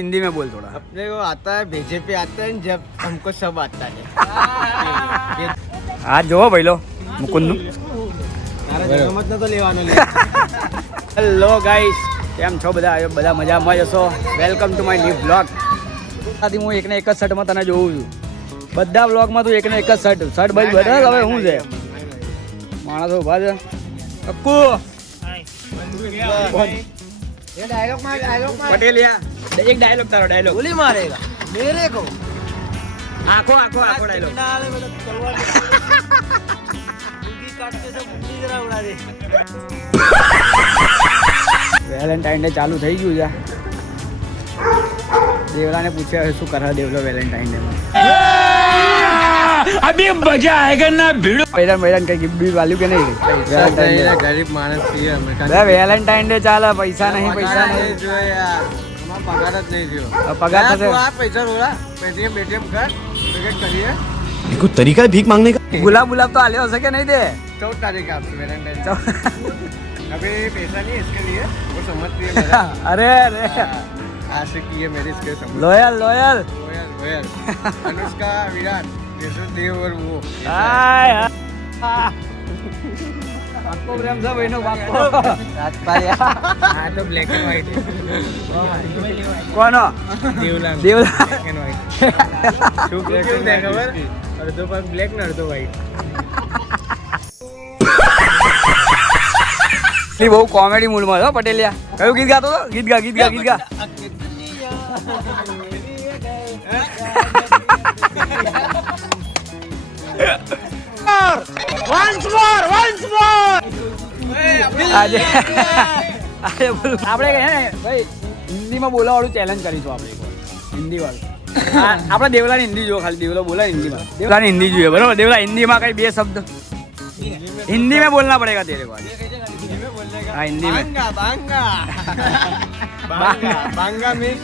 हिंदी में बोल थोड़ा। अपने को आता है बीजेपी आता है जब हमको सब आता है। आज जो भाई लो मुकुंद મત તો લેવાનો હેલો ગાઈસ, કેમ છો બધા મજામાં જશો? Welcome to my new blog. આથી હું એકને એક જ શર્ટમાં તને જોઉં છું. બધા બ્લોગમાં તું એકને એક જ શર્ટ ભાઈ બધા હવે શું છે માણસો ઉભા છે. અક્કુ ये डायलॉग मार પટેલિયા એક ડાયલોગ તારો ડાયલોગ गोली मारेगा मेरे को આખો ડાયલોગ नाले में तलवार मुंगी काट के सब मुंगी जरा उड़ा दे। વેલેન્ટાઇન ડે ચાલુ થઈ ગયું છે. દેવલાને પૂછ્યા શું કરે દેવલો વેલેન્ટાઇન ડે માં. અભી મજા આયેગા ના ભીડો. વેલેન્ટાઇન કઈ ગિફ્ટ બી વાલ્યુ કે નહીં? વેલેન્ટાઇન ડે गरीब मानस છીએ અમે. વેલેન્ટાઇન ડે ચાલે, પૈસા નહીં જો યાર અમાર પગાર જ નહીં થયો. પગાર થશે. આ પૈસા રોડા પેટીએમ બેટીએમ કર પેકેટ કરીએ. ये कोई तरीका है भीख मांगने का? गुलाब तो आले हो सके नहीं दे. 14 तारीख आपकी वैलेंटाइन अभी पैसा नहीं इसके लिए वो समझती है मेरा। अरे आशिकी है मेरी इसके समझ लॉयल रोयल अनुष्का विराट जैसे देव और वो आपको प्रेम से बहनों बापको हाँ तो ब्लैक एंड व्हाइट कौन हो? देवला देवला black and white shoe black and white अर्धो पर ब्लैक ने अर्धो व्हाइट એ બહુ કોમેડી મૂડમાં હતો પટેલિયા. કયું ગીત ગાતો હતો? ગીત ગા. આજે બોલું આપણે કહે ને ભાઈ હિન્દીમાં બોલવા વાળું ચેલેન્જ કરીશું આપણે હિન્દી વાળું. આપણે દેવલાની હિન્દી જો ખાલી દેવલા બોલા हिंदी देवलानी हिंदी જોઈએ બરોબર. देवला हिंदी में कई 2 शब्द हिंदी में बोलना पड़ेगा तेरे को. हाँ हिंदी में बांगा मीन्स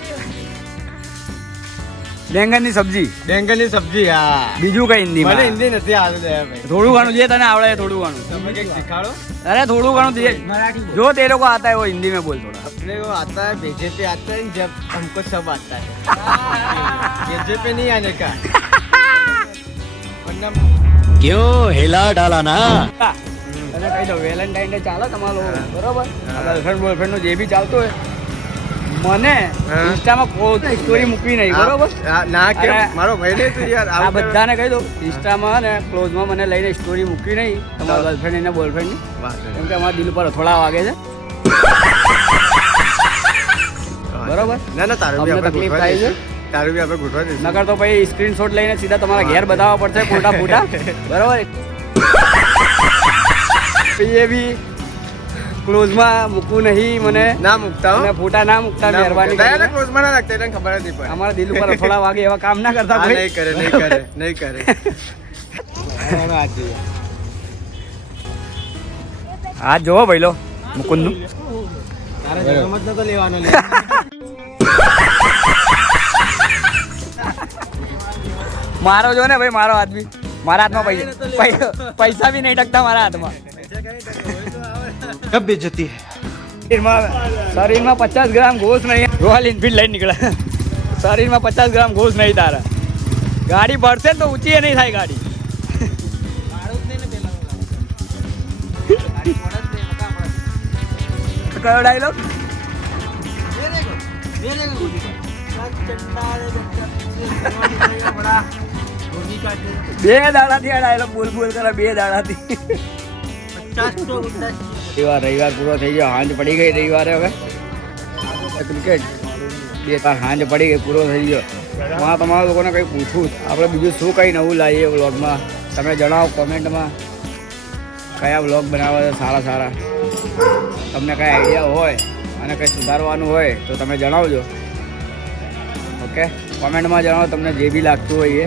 बैंगन ની સબ્જી. बैंगन ની સબ્જી. હા બીજું કઈ હિન્દી મને માં હિન્દી નથી આવડે ભાઈ. થોડું ઘણું જે તને આવડે થોડું ઘણું તમે કંઈક શીખાડો. अरे थोड़ू घणू जो तेरे को आता है वो हिंदी में बोल थोड़ा. अपने को आता है बीजेपी आता है जब हमको सब आता है. बीजेपी नहीं आने का वरना क्यों हिला डाला ना? તને કહી દો વેલેન્ટાઇન ડે ચાલે તમારો બરોબર. ગર્લફ્રેન્ડ બોયફ્રેન્ડ નું જે બી ચાલતું હોય મને ઇન્સ્ટામાં કોઈ સ્ટોરી મૂકવી નહીં બરોબર. ના કે મારો ભાઈ નહીં તું યાર. આ બધાને કહી દો ઇન્સ્ટામાં ને ક્લોઝમાં મને લઈને સ્ટોરી મૂકવી નહીં તમારા ગર્લફ્રેન્ડ અને બોયફ્રેન્ડ ની, કેમ કે અમારા દિલ પર થોડા વાગે છે બરોબર. ના તારું બી અમને તકલીફ થાય છે. તારું બી આપણે ગોઠવા દઈશું. નકર તો પછી સ્ક્રીનશોટ લઈને સીધા તમારા ઘેર બતાવવા પડશે ફોટા બરોબર. એ બી ક્લોઝમાં મૂકવું નહીં મને. ના મૂકતા હો. અને ફોટા ના મૂકતા મહેરબાની ના કરીને. ક્લોઝમાં ના રાખતા, એને ખબર નથી પડે. અમારા દિલ ઉપર થોડા વાગે એવા કામ ના કરતા ભાઈ. નહીં કરે આ જોવો ભાઈ લો મુકુંદ નું. તારે જન્મ જ નતો લેવાનો લે. મારો જો ને ભાઈ મારો હાથ બી મારા હાથમાં પૈસા બી નહીં ટકતા મારા હાથમાં. कब बेइज्जती है? શરીરમાં 50 ગ્રામ ઘોષ નહીં. રોયલ એનફિલ્ડ લઈને નીકળે. શરીરમાં 50 ગ્રામ ઘોષ નહીં તારા. ગાડી પડશે તો ઊંચી એ નહીં થાય ગાડી. કયો ડાયલોગ? 2 દાડાથી આ ડાયલોગ બોલ કરે 2 દાડાથી. રવિવાર પૂરો થઈ ગયો, સાંજ પડી ગઈ રવિવારે. હવે ક્રિકેટ 2 તાર સાંજ પડી ગઈ, પૂરો થઈ ગયો. હું તમારા લોકોને કંઈ પૂછું આપણે બીજું શું કંઈ નવું લાવીએ વ્લોગમાં તમે જણાવો કોમેન્ટમાં. કયા વ્લોગ બનાવવા છે સારા તમને કંઈ આઈડિયા હોય અને કંઈ સુધારવાનું હોય તો તમે જણાવજો. ઓકે કોમેન્ટમાં જણાવો તમને જે બી લાગતું હોય એ.